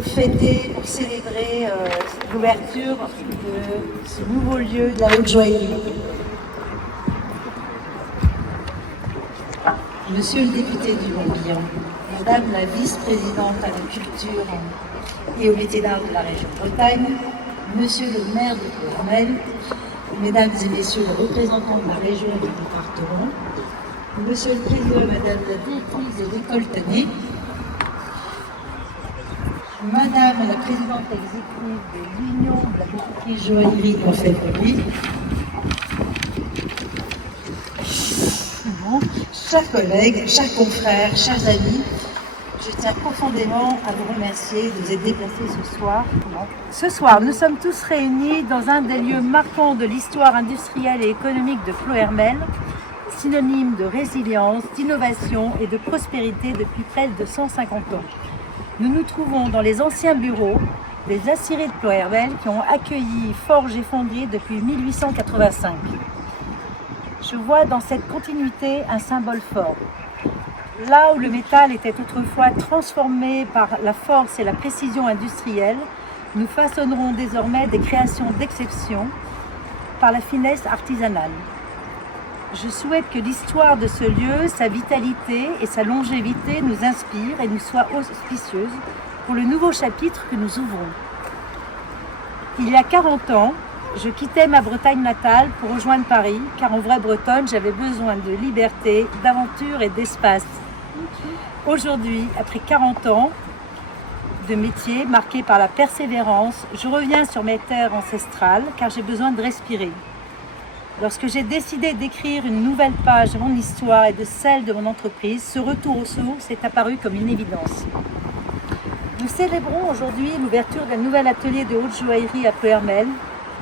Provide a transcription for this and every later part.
Fêter, pour célébrer l'ouverture de ce nouveau lieu de la haute joaillerie. Monsieur le député du Morbihan, Madame la vice-présidente à la culture et aux métiers d'art de la région Bretagne, Monsieur le maire de Ploermel, Mesdames et Messieurs les représentants de la région et du département, Monsieur le Président et Madame la directrice de l'école Tanné, Madame la présidente exécutive de l'Union de la petite joaillerie de Confédérie, chers collègues, chers confrères, chers amis, je tiens profondément à vous remercier de vous être déplacés ce soir. Ce soir, nous sommes tous réunis dans un des lieux marquants de l'histoire industrielle et économique de Ploermel, synonyme de résilience, d'innovation et de prospérité depuis près de 150 ans. Nous nous trouvons dans les anciens bureaux des aciéries de Ploermel qui ont accueilli Forges et Fonderies depuis 1885. Je vois dans cette continuité un symbole fort. Là où le métal était autrefois transformé par la force et la précision industrielle, nous façonnerons désormais des créations d'exception par la finesse artisanale. Je souhaite que l'histoire de ce lieu, sa vitalité et sa longévité nous inspirent et nous soient auspicieuses pour le nouveau chapitre que nous ouvrons. Il y a 40 ans, je quittais ma Bretagne natale pour rejoindre Paris, car en vraie Bretonne, j'avais besoin de liberté, d'aventure et d'espace. Aujourd'hui, après 40 ans de métier marqué par la persévérance, je reviens sur mes terres ancestrales, car j'ai besoin de respirer. Lorsque j'ai décidé d'écrire une nouvelle page de mon histoire et de celle de mon entreprise, ce retour aux sources est apparu comme une évidence. Nous célébrons aujourd'hui l'ouverture d'un nouvel atelier de haute joaillerie à Ploermel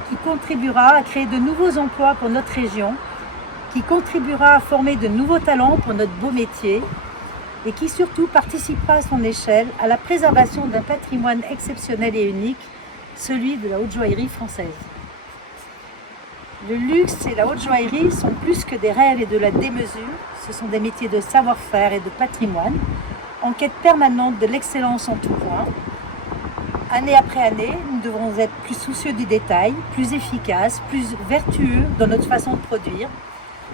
qui contribuera à créer de nouveaux emplois pour notre région, qui contribuera à former de nouveaux talents pour notre beau métier et qui surtout participera à son échelle à la préservation d'un patrimoine exceptionnel et unique, celui de la haute joaillerie française. Le luxe et la haute joaillerie sont plus que des rêves et de la démesure, ce sont des métiers de savoir-faire et de patrimoine, en quête permanente de l'excellence en tout point. Année après année, nous devrons être plus soucieux du détail, plus efficaces, plus vertueux dans notre façon de produire.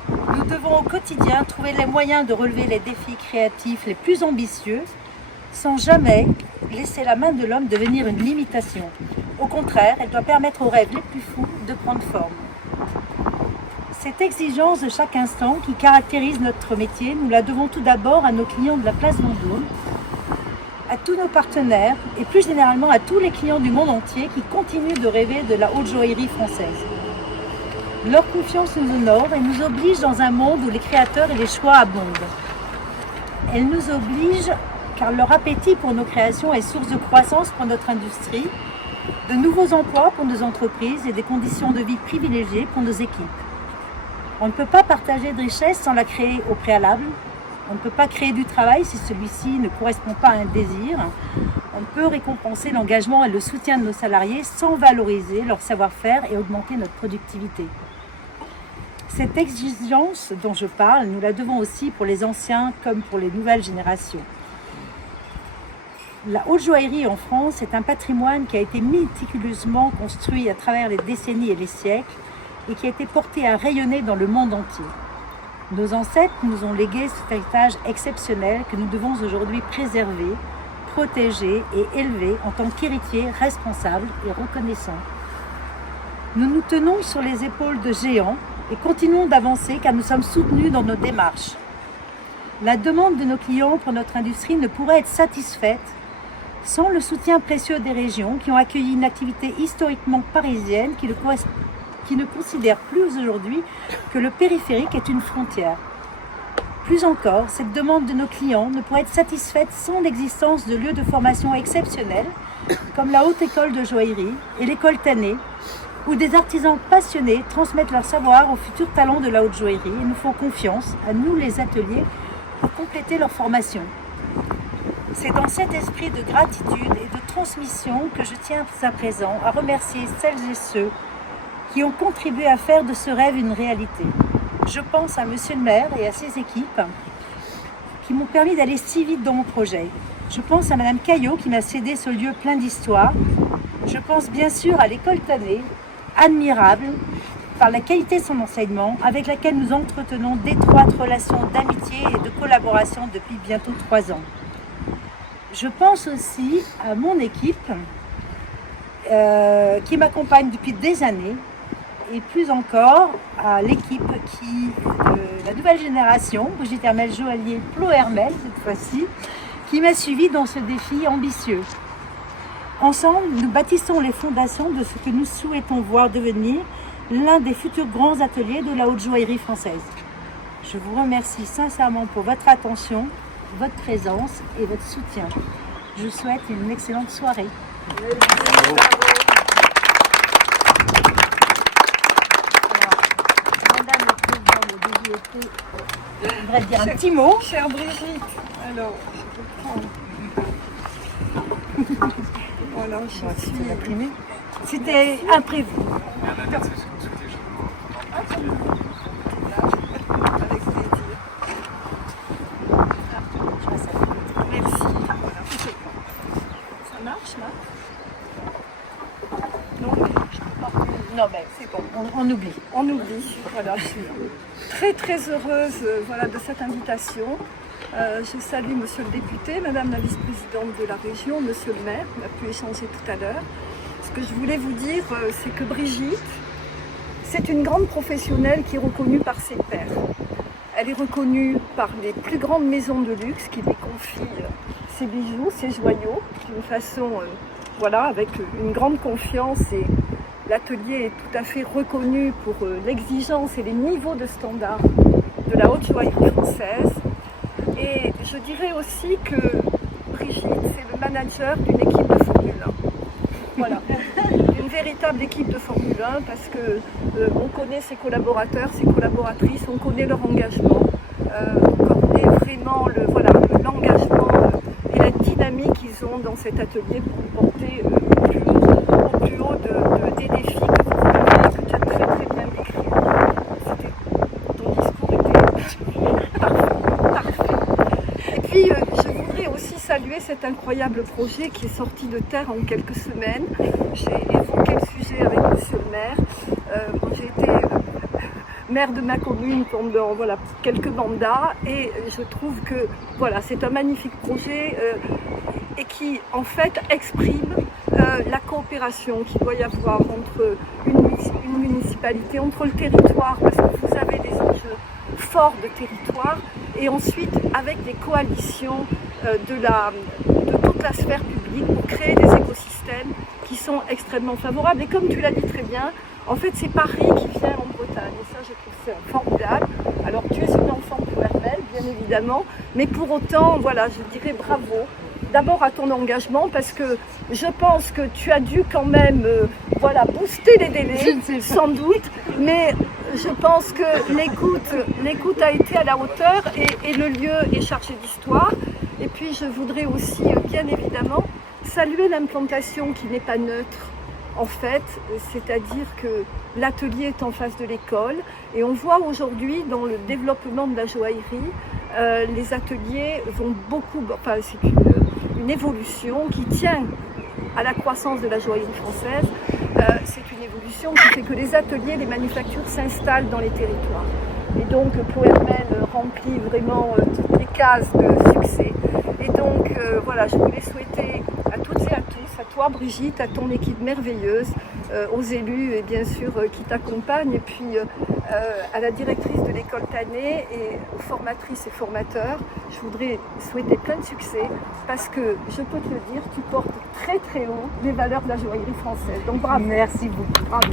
Nous devons au quotidien trouver les moyens de relever les défis créatifs les plus ambitieux, sans jamais laisser la main de l'homme devenir une limitation. Au contraire, elle doit permettre aux rêves les plus fous de prendre forme. Cette exigence de chaque instant qui caractérise notre métier, nous la devons tout d'abord à nos clients de la place Vendôme, à tous nos partenaires et plus généralement à tous les clients du monde entier qui continuent de rêver de la haute joaillerie française. Leur confiance nous honore et nous oblige dans un monde où les créateurs et les choix abondent. Elle nous oblige car leur appétit pour nos créations est source de croissance pour notre industrie, de nouveaux emplois pour nos entreprises et des conditions de vie privilégiées pour nos équipes. On ne peut pas partager de richesse sans la créer au préalable. On ne peut pas créer du travail si celui-ci ne correspond pas à un désir. On ne peut récompenser l'engagement et le soutien de nos salariés sans valoriser leur savoir-faire et augmenter notre productivité. Cette exigence dont je parle, nous la devons aussi pour les anciens comme pour les nouvelles générations. La haute joaillerie en France est un patrimoine qui a été méticuleusement construit à travers les décennies et les siècles et qui a été porté à rayonner dans le monde entier. Nos ancêtres nous ont légué cet héritage exceptionnel que nous devons aujourd'hui préserver, protéger et élever en tant qu'héritiers responsables et reconnaissants. Nous nous tenons sur les épaules de géants et continuons d'avancer car nous sommes soutenus dans nos démarches. La demande de nos clients pour notre industrie ne pourrait être satisfaite sans le soutien précieux des régions qui ont accueilli une activité historiquement parisienne qui ne considère plus aujourd'hui que le périphérique est une frontière. Plus encore, cette demande de nos clients ne pourrait être satisfaite sans l'existence de lieux de formation exceptionnels comme la Haute École de Joaillerie et l'École Tanné, où des artisans passionnés transmettent leur savoir aux futurs talents de la haute joaillerie et nous font confiance, à nous les ateliers, pour compléter leur formation. C'est dans cet esprit de gratitude et de transmission que je tiens à présent à remercier celles et ceux qui ont contribué à faire de ce rêve une réalité. Je pense à Monsieur le maire et à ses équipes qui m'ont permis d'aller si vite dans mon projet. Je pense à Madame Caillot qui m'a cédé ce lieu plein d'histoire. Je pense bien sûr à l'école Tanet, admirable par la qualité de son enseignement, avec laquelle nous entretenons d'étroites relations d'amitié et de collaboration depuis bientôt 3 ans. Je pense aussi à mon équipe qui m'accompagne depuis des années, et plus encore à l'équipe de la nouvelle génération, Brigitte Hermel-Joaillier, Flo Hermel cette fois-ci, qui m'a suivi dans ce défi ambitieux. Ensemble, nous bâtissons les fondations de ce que nous souhaitons voir devenir l'un des futurs grands ateliers de la haute joaillerie française. Je vous remercie sincèrement pour votre attention, votre présence et votre soutien. Je vous souhaite une excellente soirée. Madame la présidente de DJET, je voudrais dire un petit mot. Chère Brigitte, alors je peux prendre. Voilà, je suis imprimé. C'était imprévu. avec plaisir. Merci. Voilà. Ça marche là? Non, je peux pas. Non, mais C'est bon. on oublie. On oublie. Voilà, je suis très très heureuse voilà, de cette invitation. Je salue Monsieur le député, Madame la vice-présidente de la région, Monsieur le maire, on a pu échanger tout à l'heure. Ce que je voulais vous dire, c'est que Brigitte, c'est une grande professionnelle qui est reconnue par ses pairs. Elle est reconnue par les plus grandes maisons de luxe qui lui confient ses bijoux, ses joyaux, d'une façon, voilà, avec une grande confiance, et l'atelier est tout à fait reconnu pour l'exigence et les niveaux de standard de la haute joaillerie française. Et je dirais aussi que Brigitte, c'est le manager d'une équipe de Formule 1. Voilà, une véritable équipe de Formule 1 parce que on connaît ses collaborateurs, ses collaboratrices, on connaît leur engagement, on connaît vraiment l'engagement et la dynamique qu'ils ont dans cet atelier pour porter au plus haut des défis que tu as très très bien décrits. Ton discours était parfait. Et puis je voudrais aussi saluer cet incroyable projet qui est sorti de terre en quelques semaines. J'ai évoqué le sujet avec Monsieur le maire. J'ai été maire de ma commune pendant quelques mandats et je trouve que c'est un magnifique projet et qui en fait exprime la coopération qu'il doit y avoir entre une municipalité, entre le territoire, parce que vous avez des enjeux forts de territoire, et ensuite avec des coalitions de toute la sphère publique pour créer des écosystèmes qui sont extrêmement favorables. Et comme tu l'as dit très bien, en fait c'est Paris qui vient en Bretagne, et ça je trouve c'est formidable. Alors tu es une enfant de Flo Hermel, bien évidemment, mais pour autant, je dirais bravo. D'abord à ton engagement, parce que je pense que tu as dû quand même booster les délais, sans doute, mais je pense que l'écoute a été à la hauteur et le lieu est chargé d'histoire. Et puis je voudrais aussi, bien évidemment, saluer l'implantation qui n'est pas neutre, en fait, c'est-à-dire que l'atelier est en face de l'école et on voit aujourd'hui dans le développement de la joaillerie, les ateliers vont beaucoup, c'est une évolution qui tient à la croissance de la joaillerie française. C'est une évolution qui fait que les ateliers, les manufactures s'installent dans les territoires. Et donc Flo Hermel remplit vraiment toutes les cases de succès. Et donc je voulais souhaiter à toutes et à tous, à toi Brigitte, à ton équipe merveilleuse, aux élus et bien sûr qui t'accompagnent, et puis à la directrice de l'école Tanet et aux formatrices et formateurs, je voudrais souhaiter plein de succès parce que je peux te le dire, tu portes très très haut les valeurs de la joaillerie française. Donc bravo. Merci beaucoup. Bravo.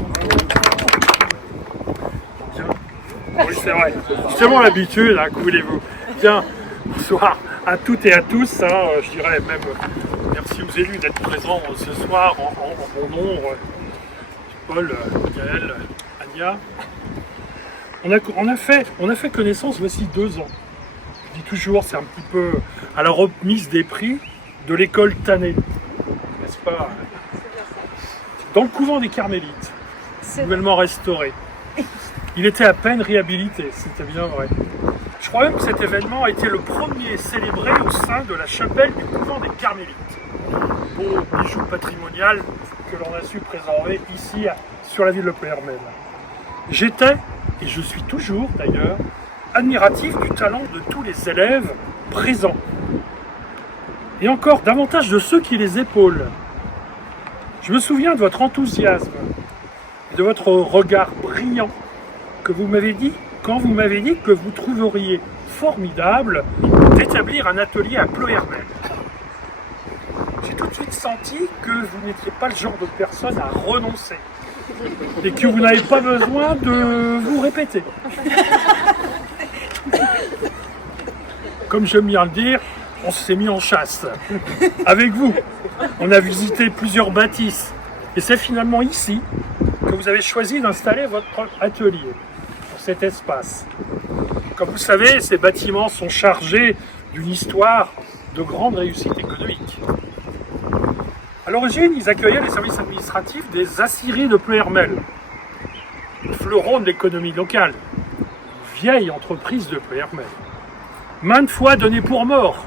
Oui, c'est vrai. C'est mon habitude, hein, que voulez-vous. Bien, bonsoir à toutes et à tous. Je dirais même merci aux élus d'être présents ce soir en bon nombre. Paul, Gaël, Ania. On a fait connaissance voici 2 ans. Je dis toujours, c'est un petit peu à la remise des prix de l'école Tanet, n'est-ce pas? Dans le couvent des Carmélites, nouvellement restauré. Il était à peine réhabilité, c'était bien vrai. Je crois même que cet événement a été le premier célébré au sein de la chapelle du couvent des Carmélites. Beau bijou patrimonial que l'on a su préserver ici sur la ville de Pleyhermel. J'étais, et je suis toujours d'ailleurs, admiratif du talent de tous les élèves présents. Et encore davantage de ceux qui les épaulent. Je me souviens de votre enthousiasme, de votre regard brillant que vous m'avez dit quand vous m'avez dit que vous trouveriez formidable d'établir un atelier à Pleyhermel. J'ai tout de suite senti que vous n'étiez pas le genre de personne à renoncer et que vous n'avez pas besoin de vous répéter. Comme j'aime bien le dire, on s'est mis en chasse avec vous. On a visité plusieurs bâtisses et c'est finalement ici que vous avez choisi d'installer votre atelier, dans cet espace. Comme vous le savez, ces bâtiments sont chargés d'une histoire de grande réussite économique. À l'origine, ils accueillaient les services administratifs des aciéries de Pleyhermel, le fleuron de l'économie locale, une vieille entreprise de Pleyhermel, maintes fois donnée pour mort,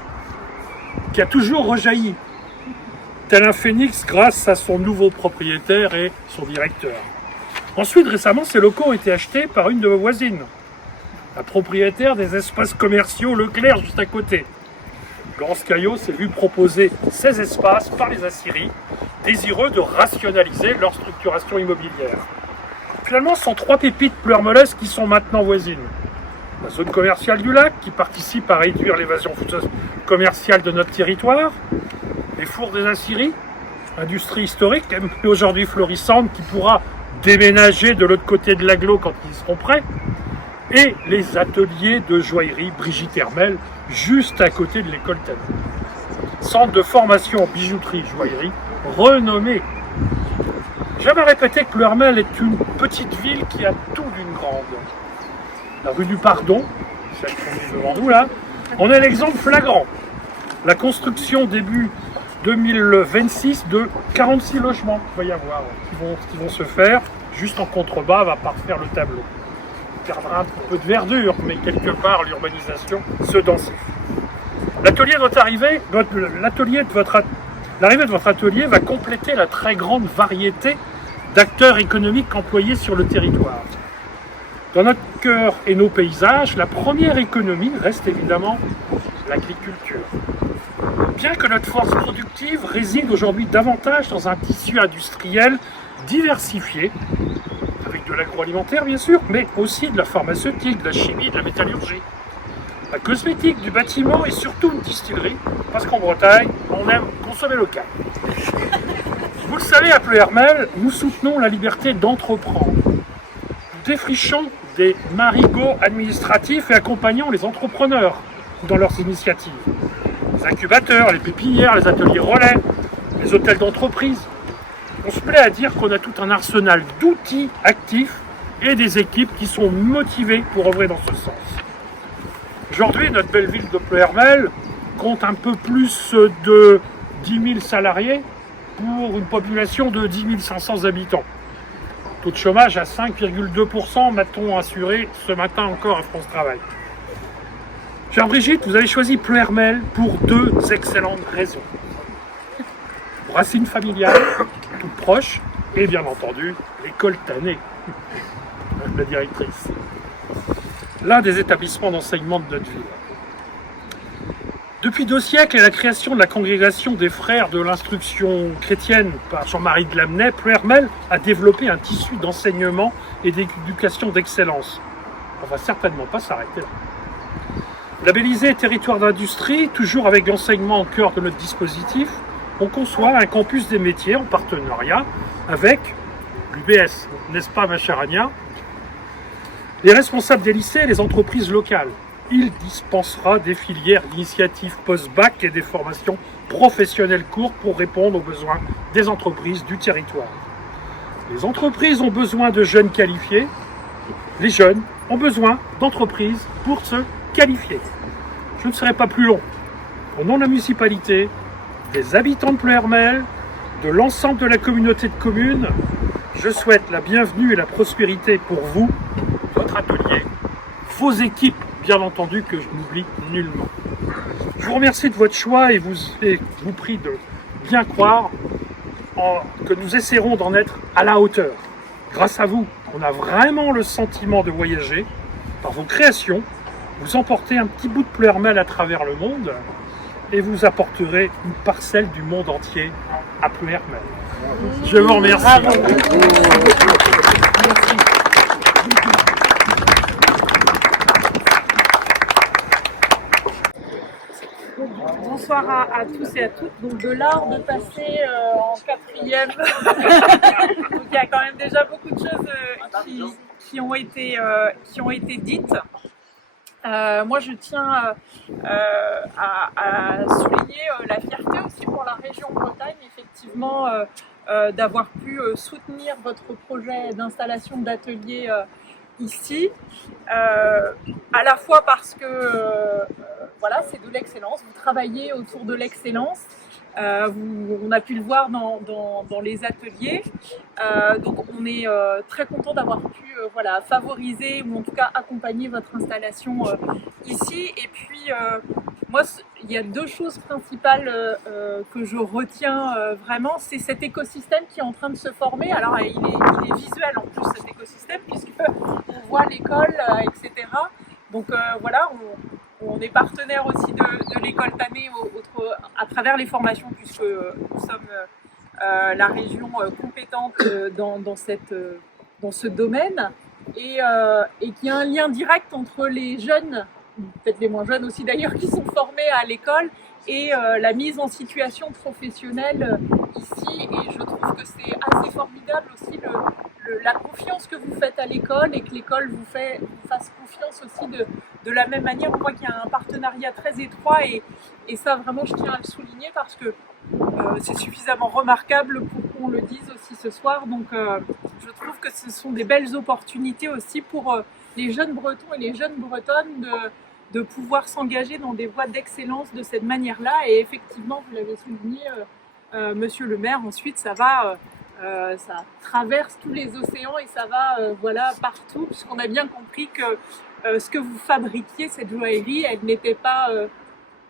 qui a toujours rejailli, tel un phénix grâce à son nouveau propriétaire et son directeur. Ensuite, récemment, ces locaux ont été achetés par une de vos voisines, la propriétaire des espaces commerciaux Leclerc juste à côté. Laurence Caillot s'est vu proposer ces espaces par les aciéries, désireux de rationaliser leur structuration immobilière. Finalement, ce sont 3 pépites pleyhermelaises qui sont maintenant voisines. La zone commerciale du lac, qui participe à réduire l'évasion commerciale de notre territoire. Les fours des aciéries, industrie historique, mais aujourd'hui florissante, qui pourra déménager de l'autre côté de l'agglo quand ils seront prêts. Et les ateliers de joaillerie Brigitte Hermel, juste à côté de l'école Tanet. Centre de formation en bijouterie joaillerie, renommé. J'aime à répéter que Pleyhermel est une petite ville qui a tout d'une grande. La rue du Pardon, celle qu'on est devant nous là, on a l'exemple flagrant. La construction début 2026 de 46 logements qu'il va y avoir, qui vont se faire, juste en contrebas, va parfaire le tableau. Perdra un peu de verdure, mais quelque part l'urbanisation se densifie. L'arrivée de votre atelier va compléter la très grande variété d'acteurs économiques employés sur le territoire. Dans notre cœur et nos paysages, la première économie reste évidemment l'agriculture. Bien que notre force productive réside aujourd'hui davantage dans un tissu industriel diversifié, avec de l'agroalimentaire bien sûr, mais aussi de la pharmaceutique, de la chimie, de la métallurgie. La cosmétique, du bâtiment et surtout une distillerie, parce qu'en Bretagne, on aime consommer local. Vous le savez, à Pleyhermel, nous soutenons la liberté d'entreprendre. Nous défrichons des marigots administratifs et accompagnons les entrepreneurs dans leurs initiatives. Les incubateurs, les pépinières, les ateliers relais, les hôtels d'entreprise. On se plaît à dire qu'on a tout un arsenal d'outils actifs et des équipes qui sont motivées pour œuvrer dans ce sens. Aujourd'hui, notre belle ville de Pleyhermel compte un peu plus de 10 000 salariés pour une population de 10 500 habitants. Taux de chômage à 5,2%, m'a-t-on assuré ce matin encore à France Travail. Chère Brigitte, vous avez choisi Pleyhermel pour 2 excellentes raisons. Racines familiales, toutes proches, et bien entendu, l'école Tanet, la directrice. L'un des établissements d'enseignement de notre ville. Depuis 2 siècles et la création de la congrégation des frères de l'instruction chrétienne par Jean-Marie de Lamennais, Pleyhermel a développé un tissu d'enseignement et d'éducation d'excellence. On ne va certainement pas s'arrêter là. Labellisé territoire d'industrie, toujours avec l'enseignement au cœur de notre dispositif, on conçoit un campus des métiers en partenariat avec l'UBS, n'est-ce pas ma chère Ania? Les responsables des lycées et les entreprises locales. Il dispensera des filières d'initiatives post-bac et des formations professionnelles courtes pour répondre aux besoins des entreprises du territoire. Les entreprises ont besoin de jeunes qualifiés. Les jeunes ont besoin d'entreprises pour se qualifier. Je ne serai pas plus long. Au nom de la municipalité, des habitants de Pleyhermel, de l'ensemble de la communauté de communes, je souhaite la bienvenue et la prospérité pour vous, votre atelier, vos équipes bien entendu que je n'oublie nullement. Je vous remercie de votre choix et vous prie de bien croire que nous essaierons d'en être à la hauteur. Grâce à vous, on a vraiment le sentiment de voyager. Par vos créations, vous emportez un petit bout de Pleuhermel à travers le monde et vous apporterez une parcelle du monde entier à Pleuhermel. Je vous remercie. Bonsoir à tous et à toutes. Donc de l'art de passer en quatrième. Donc il y a quand même déjà beaucoup de choses qui ont été dites. Moi je tiens à souligner la fierté aussi pour la région Bretagne, effectivement, d'avoir pu soutenir votre projet d'installation d'ateliers ici, à la fois parce que voilà, c'est de l'excellence, vous travaillez autour de l'excellence, on a pu le voir dans les ateliers, donc on est très content d'avoir pu voilà, favoriser ou en tout cas accompagner votre installation ici. Et puis moi il y a deux choses principales que je retiens vraiment, c'est cet écosystème qui est en train de se former. Alors il est visuel en plus cet écosystème puisque on voit l'école, etc. Donc voilà, on est partenaire aussi de l'école Tané à travers les formations puisque nous sommes la région compétente dans ce domaine et qu'il y a un lien direct entre les jeunes, peut-être les moins jeunes aussi d'ailleurs, qui sont formés à l'école et la mise en situation professionnelle ici. Et je trouve que c'est assez formidable aussi la confiance que vous faites à l'école et que l'école vous fasse confiance aussi de la même manière. On voit qu'il y a un partenariat très étroit et ça vraiment je tiens à le souligner parce que c'est suffisamment remarquable pour qu'on le dise aussi ce soir. Donc je trouve que ce sont des belles opportunités aussi pour les jeunes Bretons et les jeunes Bretonnes de pouvoir s'engager dans des voies d'excellence de cette manière-là. Et effectivement, vous l'avez souligné, Monsieur le maire, ensuite ça traverse tous les océans et ça va voilà, partout, puisqu'on a bien compris que ce que vous fabriquiez, cette joaillerie, elle n'était pas,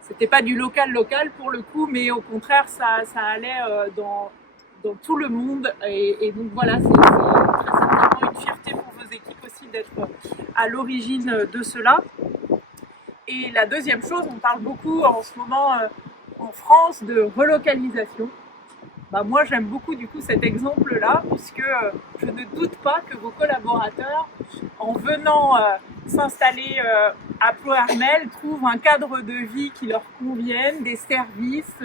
c'était pas du local pour le coup, mais au contraire, ça allait dans tout le monde. Et donc voilà, c'est très certainement une fierté pour vos équipes aussi d'être à l'origine de cela. Et la deuxième chose, on parle beaucoup en ce moment en France de relocalisation. Bah moi j'aime beaucoup du coup cet exemple-là, puisque je ne doute pas que vos collaborateurs, en venant s'installer à Pleuhermel, trouvent un cadre de vie qui leur convienne, des services,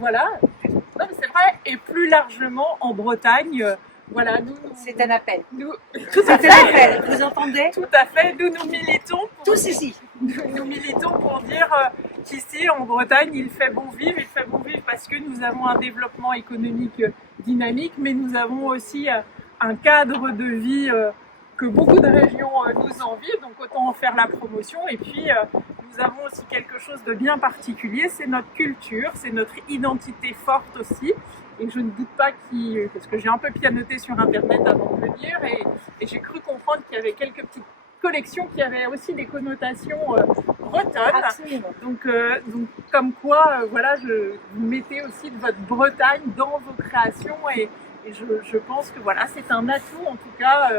voilà. Non, mais c'est vrai, et plus largement en Bretagne. Voilà, C'est un appel. Tout à fait. C'est un appel, vous entendez? Tout à fait, nous militons. Tous ici. Nous militons pour dire qu'ici, en Bretagne, il fait bon vivre. Il fait bon vivre parce que nous avons un développement économique dynamique, mais nous avons aussi un cadre de vie que beaucoup de régions nous envient, donc autant en faire la promotion. Et puis, nous avons aussi quelque chose de bien particulier, c'est notre culture, c'est notre identité forte aussi. Et je ne doute pas parce que j'ai un peu pianoté sur Internet avant de venir, et j'ai cru comprendre qu'il y avait quelques petites collections qui avaient aussi des connotations bretonnes. Absolument. Donc comme quoi, voilà, vous mettez aussi de votre Bretagne dans vos créations, et je pense que voilà, c'est un atout en tout cas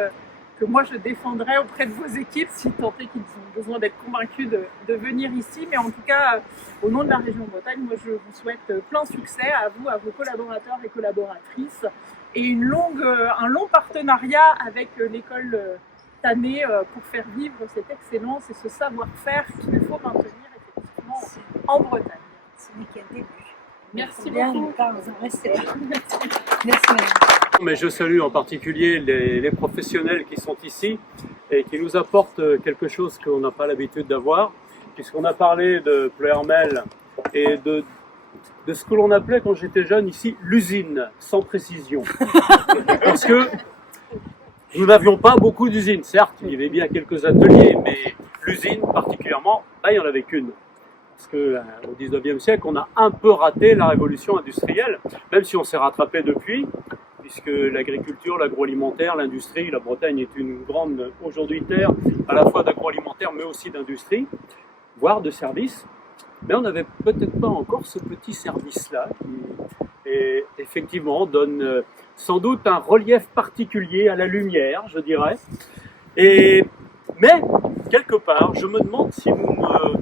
que moi je défendrai auprès de vos équipes, si tant est qu'ils ont besoin d'être convaincus de venir ici. Mais en tout cas, au nom de la région Bretagne, moi je vous souhaite plein succès à vous, à vos collaborateurs et collaboratrices, et un long partenariat avec l'école Tané pour faire vivre cette excellence et ce savoir-faire qu'il faut maintenir effectivement en Bretagne. Ce n'est qu'un début. Merci Bien, beaucoup. vous en restez là. Merci madame. Mais je salue en particulier les professionnels qui sont ici et qui nous apportent quelque chose qu'on n'a pas l'habitude d'avoir, puisqu'on a parlé de Pleuhermel et de ce que l'on appelait quand j'étais jeune ici l'usine, sans précision. Parce que nous n'avions pas beaucoup d'usines, certes, il y avait bien quelques ateliers, mais l'usine particulièrement, il n'y en avait qu'une. Parce qu'au 19e siècle, on a un peu raté la révolution industrielle, même si on s'est rattrapé depuis, puisque l'agriculture, l'agroalimentaire, l'industrie, la Bretagne est une grande aujourd'hui terre, à la fois d'agroalimentaire mais aussi d'industrie, voire de services. Mais on n'avait peut-être pas encore ce petit service-là qui effectivement donne sans doute un relief particulier à la lumière, je dirais. Mais, quelque part, je me demande si nous ne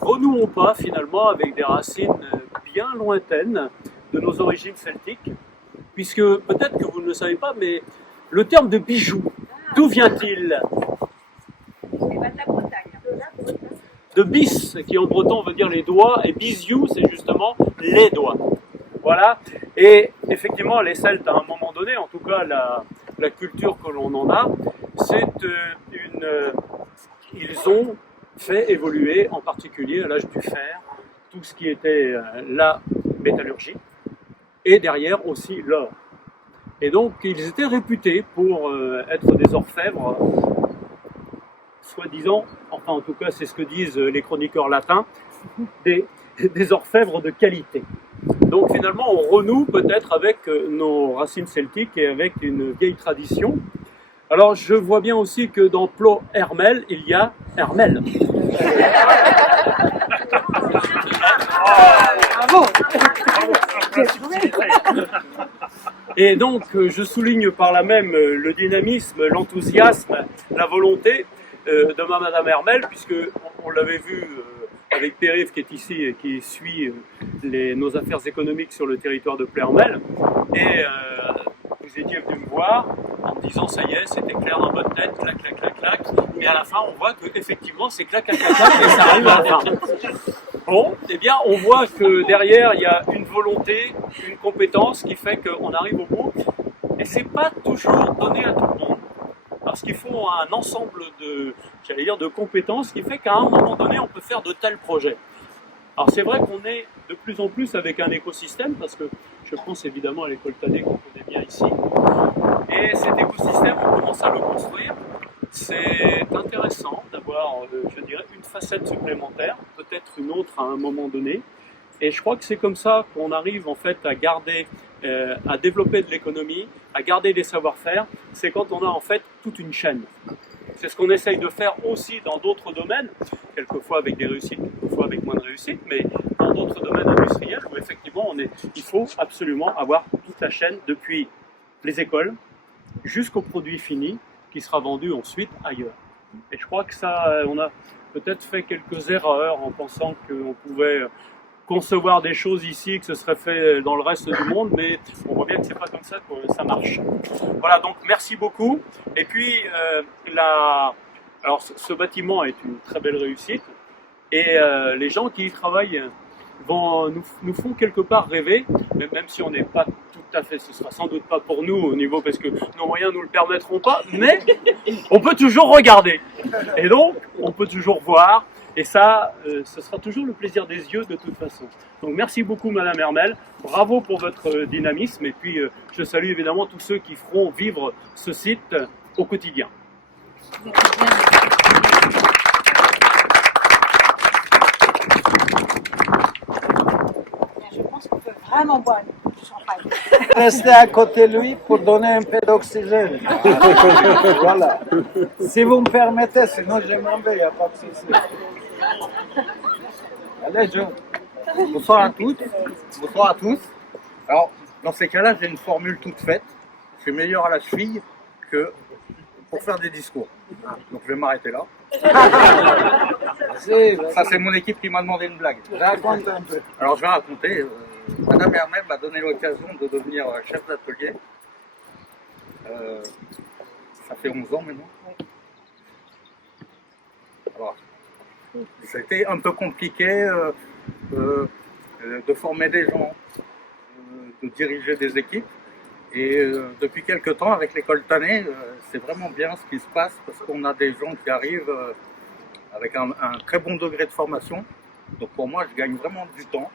renouons pas finalement avec des racines bien lointaines de nos origines celtiques, puisque peut-être que vous ne le savez pas, mais le terme de bijou, d'où vient-il? De bis, qui en breton veut dire les doigts, et bisiou, c'est justement les doigts. Voilà, et effectivement, les Celtes, à un moment donné, en tout cas la culture que l'on en a, ils ont fait évoluer, en particulier à l'âge du fer, tout ce qui était la métallurgie, et derrière aussi l'or. Et donc, ils étaient réputés pour être des orfèvres, soi-disant, enfin en tout cas c'est ce que disent les chroniqueurs latins, des orfèvres de qualité. Donc finalement on renoue peut-être avec nos racines celtiques et avec une vieille tradition. Alors je vois bien aussi que dans Plo Hermel, il y a Hermel. Bravo. Et donc je souligne par là même le dynamisme, l'enthousiasme, la volonté de Madame Hermel, puisque on l'avait vu avec Pierre-Yves qui est ici et qui suit nos affaires économiques sur le territoire de Pleyhermel. Et vous étiez venu me voir en me disant ça y est, c'était clair dans votre tête, clac, clac, clac, clac. Mais à la fin, on voit qu'effectivement, c'est clac, clac, clac, clac, et ça arrive à la fin. Bon, eh bien, on voit que derrière, il y a une volonté, une compétence qui fait qu'on arrive au bout. Et c'est pas toujours donné à tout le monde. Parce qu'il faut un ensemble de compétences qui fait qu'à un moment donné, on peut faire de tels projets. Alors c'est vrai qu'on est de plus en plus avec un écosystème, parce que je pense évidemment à l'école Thanet qu'on connaît bien ici. Et cet écosystème, on commence à le construire. C'est intéressant d'avoir, je dirais, une facette supplémentaire, peut-être une autre à un moment donné. Et je crois que c'est comme ça qu'on arrive en fait à garder, à développer de l'économie, à garder des savoir-faire. C'est quand on a en fait toute une chaîne. C'est ce qu'on essaye de faire aussi dans d'autres domaines, quelquefois avec des réussites, quelquefois avec moins de réussites, mais dans d'autres domaines industriels où effectivement il faut absolument avoir toute la chaîne depuis les écoles jusqu'au produit fini qui sera vendu ensuite ailleurs. Et je crois que ça, on a peut-être fait quelques erreurs en pensant qu'on pouvait concevoir des choses ici, que ce serait fait dans le reste du monde, mais on voit bien que c'est pas comme ça que ça marche. Voilà, donc merci beaucoup. Et puis, alors ce bâtiment est une très belle réussite, et les gens qui y travaillent nous font quelque part rêver, même si on n'est pas tout à fait, ce sera sans doute pas pour nous au niveau, parce que nos moyens ne nous le permettront pas, mais on peut toujours regarder. Et donc, on peut toujours voir. Et ça, ce sera toujours le plaisir des yeux de toute façon. Donc merci beaucoup Madame Hermel, bravo pour votre dynamisme, et puis je salue évidemment tous ceux qui feront vivre ce site au quotidien. Je pense qu'on peut vraiment boire du champagne. Restez à côté de lui pour donner un peu d'oxygène. Voilà. Si vous me permettez, sinon je m'en vais, il n'y a pas de souci. Allez, Joe. Bonsoir à toutes, bonsoir à tous. Alors, dans ces cas-là, j'ai une formule toute faite. Je suis meilleur à la cheville que pour faire des discours. Donc je vais m'arrêter là. Ça, c'est mon équipe qui m'a demandé une blague. Raconte un peu. Alors, je vais raconter. Madame Hermel m'a donné l'occasion de devenir chef d'atelier. Ça fait 11 ans maintenant. Alors, ça a été un peu compliqué de former des gens, de diriger des équipes. Et depuis quelques temps, avec l'école Thanet, c'est vraiment bien ce qui se passe parce qu'on a des gens qui arrivent avec un très bon degré de formation. Donc pour moi, je gagne vraiment du temps.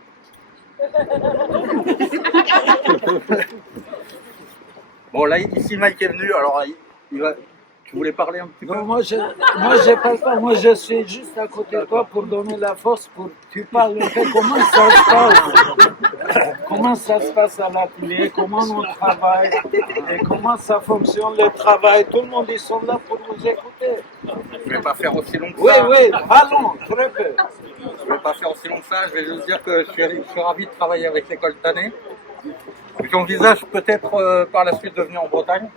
Bon, là, ici, Mike est venu. Alors, Tu voulais parler un petit peu? Non, moi je parle pas, moi je suis juste à côté de toi pour donner la force pour que tu parles un peu comment ça se passe. Comment ça se passe à l'atelier, comment on travaille et comment ça fonctionne le travail. Tout le monde ils sont là pour vous écouter. Je vais pas faire aussi long que Oui, ça. oui, allons, très peu. Je vais pas faire aussi long que ça. Je vais juste dire que je suis ravi de travailler avec l'école Tanet. J'envisage peut-être par la suite de venir en Bretagne.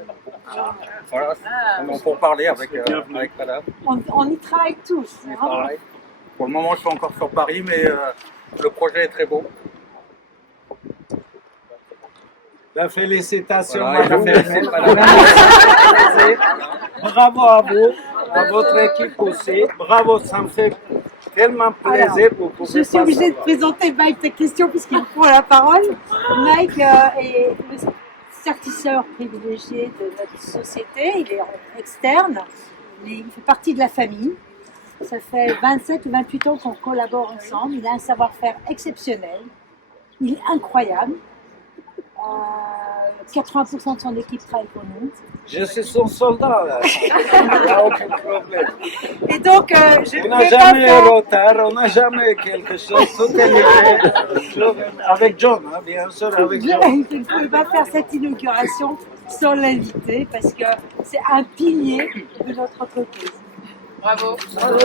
Voilà, on peut en parler avec madame. On y travaille tous. C'est Hein. pareil. Pour le moment, je suis encore sur Paris, mais le projet est très beau. La félicitation, Voilà, et je madame. félicite madame. Bravo à vous, à votre équipe aussi. Bravo, ça me fait tellement plaisir. Vous pouvez Je suis pas obligée de savoir. présenter Mike ta question puisqu'il me prend la parole. Mike est le certisseur privilégié de notre société. Il est externe, mais il fait partie de la famille. Ça fait 27 ou 28 ans qu'on collabore ensemble. Il a un savoir-faire exceptionnel. Il est incroyable. 80% de son équipe travaille pour nous. Je suis son soldat, là. Il n'y a aucun problème. Et donc, je On ne n'a peux pas jamais faire... retard, on n'a jamais quelque chose. Tout est livré. Avec John, hein, bien sûr, avec John. Je ne pouvais pas faire cette inauguration sans l'inviter parce que c'est un pilier de notre entreprise. Bravo. Bravo.